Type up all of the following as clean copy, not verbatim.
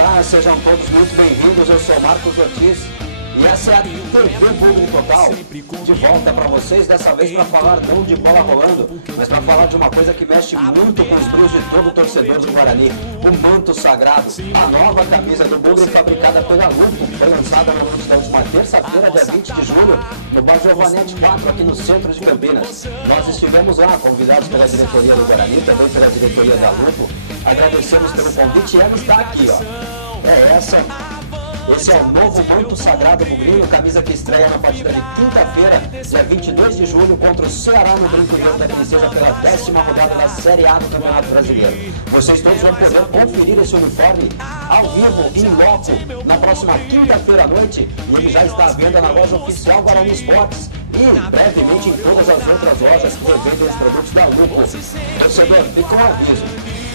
Olá, sejam todos muito bem-vindos. Eu sou Marcos Ortiz e essa é a TV Bugre Total, de volta para vocês, dessa vez para falar não de bola rolando, mas para falar de uma coisa que mexe muito com os brios de todo torcedor do Guarani, o manto sagrado, a nova camisa do Bugre fabricada pela Lupo, foi lançada na noite da última terça-feira, dia 20 de julho, no bairro Giovanetti 4, aqui no centro de Campinas. Nós estivemos lá, convidados pela diretoria do Guarani, também pela diretoria da Lupo. Agradecemos pelo convite e ela está aqui, ó. Esse é o novo manto sagrado bugrinho, camisa que estreia na partida de quinta-feira, dia 22 de julho, contra o Ceará no Brinco Verde, que seja pela 10ª rodada da Série A do Campeonato Brasileiro. Vocês todos vão poder conferir esse uniforme ao vivo, em loco, na próxima quinta-feira à noite, e ele já está à venda na loja oficial Guarani Esportes e brevemente em todas as outras lojas que revendem os produtos da Lupo. Torcedor, fica um aviso: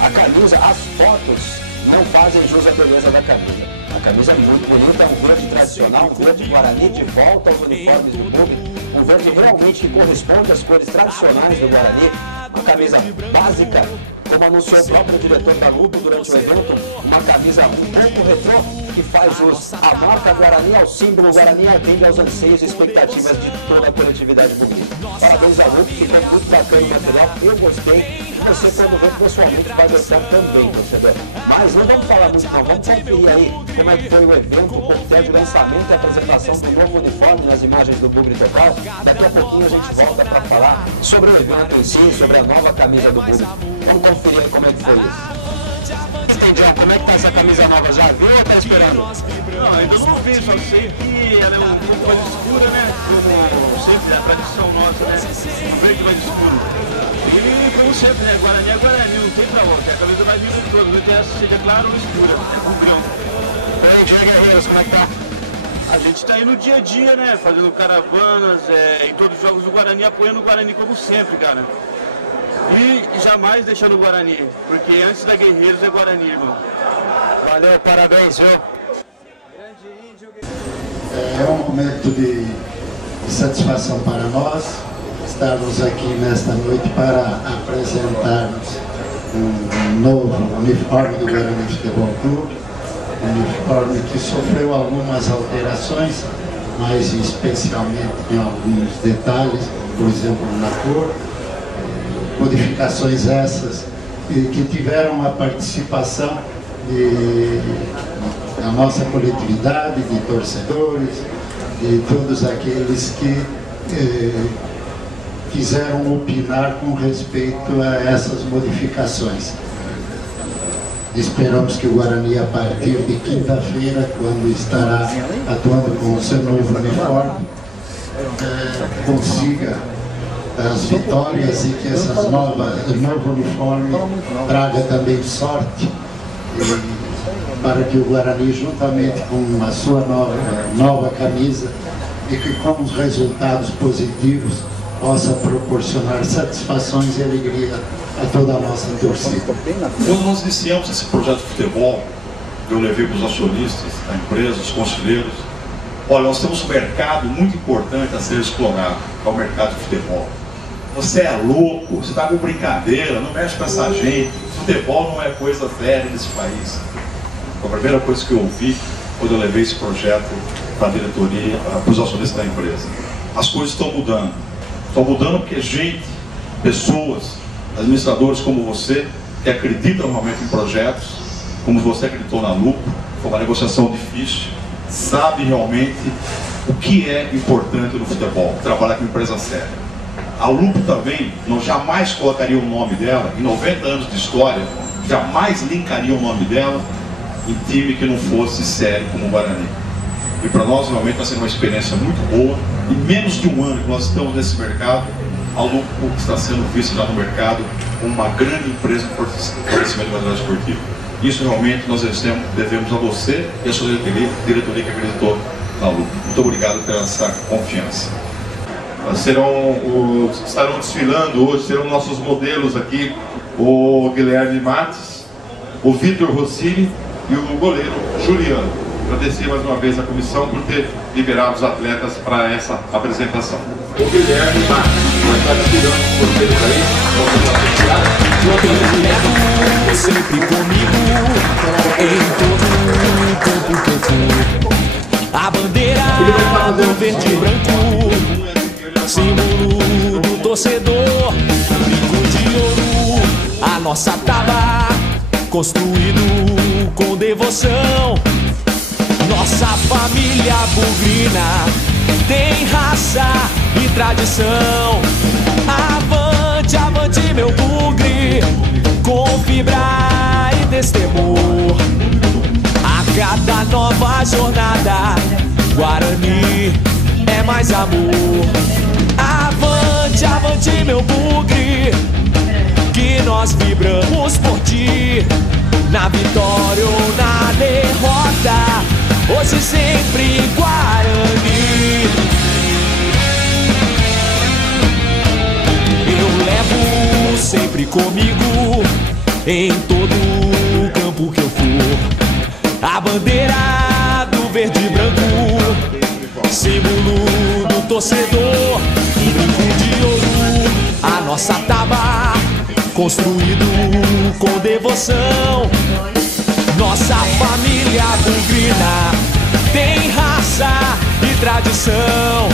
a camisa, as fotos não fazem jus à beleza da camisa. A camisa é muito bonita, um verde tradicional, um verde Guarani de volta aos uniformes do clube, um verde realmente que corresponde às cores tradicionais do Guarani, uma camisa básica, como anunciou o próprio diretor da Lupo durante o evento, uma camisa um pouco retrô, que faz jus à marca Guarani, ao símbolo Guarani, atende aos anseios e expectativas de toda a coletividade bonita. Parabéns ao Lupo, ficou muito bacana o material, eu gostei. Você, quando vê pessoalmente, vai gostar também, torcedor. Mas não vamos falar muito, não. Vamos conferir aí como é que foi o evento, o coquetel de lançamento e apresentação do novo uniforme nas imagens do Bugre Total. Daqui a pouquinho a gente volta para falar sobre o evento em si, sobre a nova camisa do Bugre. Vamos conferir como é que foi isso. Entendi, como é que tá essa camisa nova? Já viu ou tá esperando? Não, ainda não vi, só sei que ela é um pouco mais escura, né? Como sempre é a tradição nossa, né? Verde mais escuro. E como sempre, né? Guarani é Guarani, não tem pra onde. A camisa vai vir com tudo, não interessa seja clara ou escura, é bugrão. Bom dia, guerreiros, como é que tá? A gente tá aí no dia a dia, né? Fazendo caravanas, em todos os jogos do Guarani, apoiando o Guarani como sempre, cara. E jamais deixando o Guarani, porque antes da Guerreiros é Guarani, irmão. Valeu, parabéns, viu? É um momento de satisfação para nós estarmos aqui nesta noite para apresentarmos um novo uniforme do Guarani Futebol Clube, um uniforme que sofreu algumas alterações, mas especialmente em alguns detalhes, por exemplo na cor. Modificações essas que tiveram a participação da nossa coletividade, de torcedores, de todos aqueles que quiseram opinar com respeito a essas modificações. Esperamos que o Guarani, a partir de quinta-feira, quando estará atuando com o seu novo uniforme, consiga as vitórias e que esse novo uniforme traga também sorte para que o Guarani, juntamente com a sua nova camisa e que com os resultados positivos possa proporcionar satisfações e alegria a toda a nossa torcida. Quando nós iniciamos esse projeto de futebol, eu levei para os acionistas da empresa, os conselheiros, olha, nós temos um mercado muito importante a ser explorado, que é o mercado de futebol. Você é louco, você está com brincadeira, não mexe com essa gente. Futebol não é coisa séria nesse país. Foi a primeira coisa que eu ouvi quando eu levei esse projeto para a diretoria, para os acionistas da empresa. As coisas estão mudando. Estão mudando porque gente, pessoas, administradores como você, que acreditam realmente em projetos, como você acreditou na Lupo, foi uma negociação difícil, sabe realmente o que é importante no futebol, trabalhar com empresa séria. A Lupo também, não jamais colocaria o nome dela, em 90 anos de história, jamais linkaria o nome dela em time que não fosse sério como o Guarani. E para nós, realmente, está sendo uma experiência muito boa. Em menos de um ano que nós estamos nesse mercado, a Lupo está sendo vista já no mercado como uma grande empresa de fornecimento de material esportivo. Isso realmente nós devemos a você e a sua diretoria que acreditou na Lupo. Muito obrigado pela essa confiança. Estarão desfilando hoje, serão nossos modelos aqui, o Guilherme Matos, o Vitor Rossini e o goleiro Juliano. Agradecer mais uma vez a comissão por ter liberado os atletas para essa apresentação. O Guilherme Matos vai estar desfilando com vocês aí, sempre comigo, em todo branco, a bandeira do verde e branco, símbolo do torcedor, brinco de ouro, a nossa taba, construído com devoção. Nossa família bugrina tem raça e tradição. Avante, avante meu bugre, com fibra e destemor. A cada nova jornada, Guarani é mais amor. Avante, avante meu bugre, que nós vibramos por ti. Na vitória ou na derrota, hoje sempre Guarani. Eu levo sempre comigo, em todo campo que eu for, a bandeira do verde e branco, símbolo do torcedor, brinco de ouro, a nossa taba, construído com devoção. Nossa família bugrina tem raça e tradição.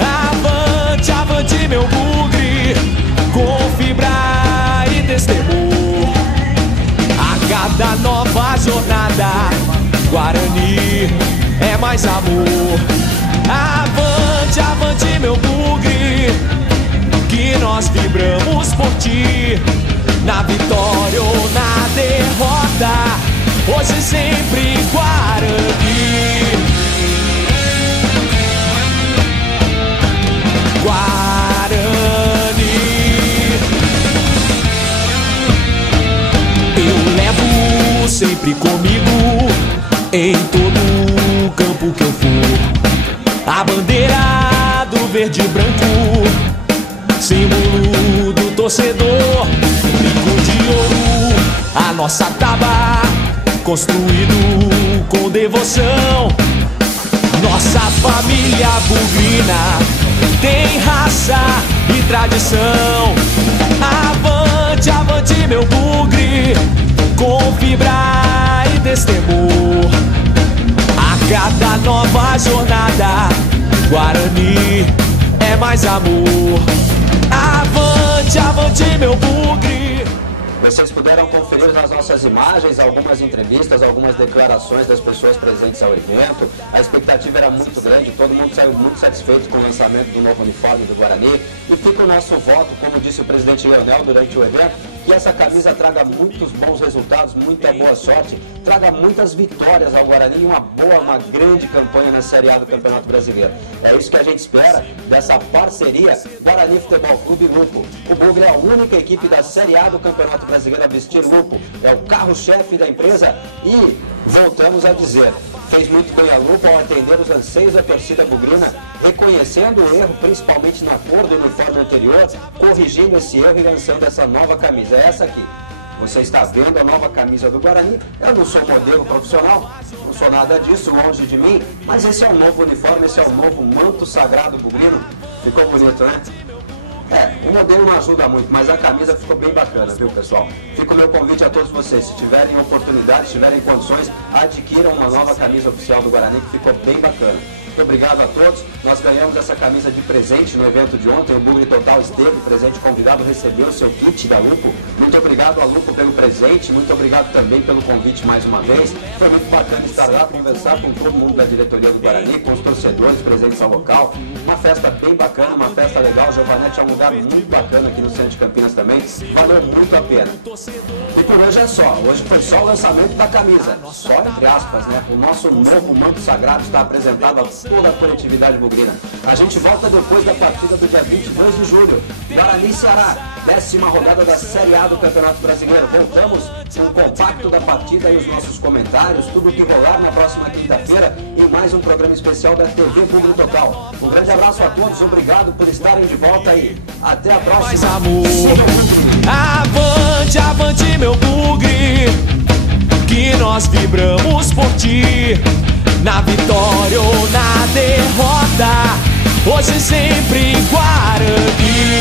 Avante, avante meu bugre, com fibra e destemor. A cada nova jornada, Guarani é mais amor. Avante, avante meu bugre, que nós vibramos por ti. Na vitória ou na derrota, hoje sempre Guarani. Guarani. Eu levo sempre comigo, em todo campo que eu for, a bandeira do verde e branco, símbolo do torcedor, brinco de ouro, a nossa taba, construído com devoção. Nossa família bugrina tem raça e tradição. Avante, avante meu bugre, com fibra e destemor. A cada nova jornada, Guarani é mais amor. Avante, avante meu bugre. Vocês puderam conferir nas nossas imagens algumas entrevistas, algumas declarações das pessoas presentes ao evento. A expectativa era muito grande, todo mundo saiu muito satisfeito com o lançamento do novo uniforme do Guarani. E fica o nosso voto, como disse o presidente Leonel durante o evento, que essa camisa traga muitos bons resultados, muita boa sorte, traga muitas vitórias ao Guarani e uma grande campanha na Série A do Campeonato Brasileiro. É isso que a gente espera dessa parceria Guarani Futebol Clube e Lupo. O Bugre é a única equipe da Série A do Campeonato Brasileiro a vestir Lupo, é o carro-chefe da empresa e, voltamos a dizer, fez muito bem a Lupo ao atender os anseios da torcida bugrina, reconhecendo o erro, principalmente na cor do uniforme anterior, corrigindo esse erro e lançando essa nova camisa, é essa aqui. Você está vendo a nova camisa do Guarani. Eu não sou modelo profissional, não sou nada disso, longe de mim, mas esse é o novo uniforme, esse é o novo manto sagrado bugrino. Ficou bonito, né? O modelo não ajuda muito, mas a camisa ficou bem bacana, viu, pessoal? Fica o meu convite a todos vocês, se tiverem oportunidade, se tiverem condições, adquiram uma nova camisa oficial do Guarani, que ficou bem bacana. Muito obrigado a todos. Nós ganhamos essa camisa de presente no evento de ontem. O Bugre Total esteve presente, convidado, recebeu o seu kit da Lupo. Muito obrigado a Lupo pelo presente. Muito obrigado também pelo convite mais uma vez. Foi muito bacana estar lá, conversar com todo mundo da diretoria do Guarani, com os torcedores presentes ao local. Uma festa bem bacana, uma festa legal. O Giovanetti é um lugar muito bacana aqui no centro de Campinas também. Valeu muito a pena. E por hoje é só. Hoje foi só o lançamento da camisa. Só entre aspas, né? O nosso novo manto sagrado está apresentado a toda a coletividade bugrina. A gente volta depois da partida do dia 22 de julho. Guarani Ceará, 10ª rodada da Série A do Campeonato Brasileiro. Voltamos com o compacto da partida e os nossos comentários, tudo o que rolar na próxima quinta-feira e mais um programa especial da TV Bugre Total. Um grande abraço a todos, obrigado por estarem de volta aí. Até a próxima. Mais amor. Avante, avante meu bugre, que nós vibramos por ti. Na vitória ou na derrota, hoje sempre Guarani.